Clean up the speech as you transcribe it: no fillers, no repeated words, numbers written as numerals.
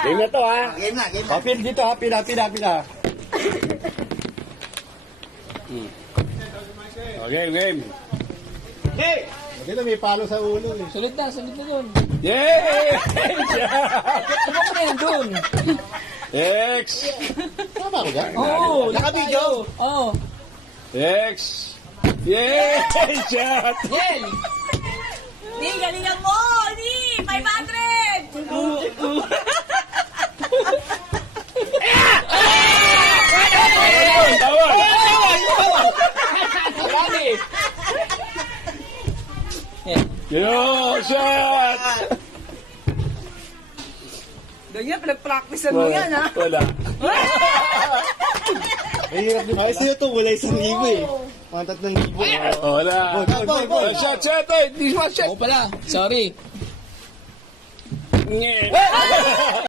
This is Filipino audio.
Game na to, ha? Game na, game na. Papil dito, ha? Pila. Okay, game. Hey! Dito may palo sa ulo eh. Sulit na dun. Yay! Ano na yan dun? X! Tama ko dyan? Oo, Naka-video? Oo. X! Yay! Shot! Yel! Ni, galingan mo! Ni, 500! Tawag! Marami! Yo! Shot! Ganyan, pinag-practicean mo yan, ha? Wala. Ay, hirap din. Ay, sa'yo to, wala 1,000 eh. Mga 3,000. Wala. Boy. Shot! Ay, di ba shot? Ako pala. Sorry. Nye.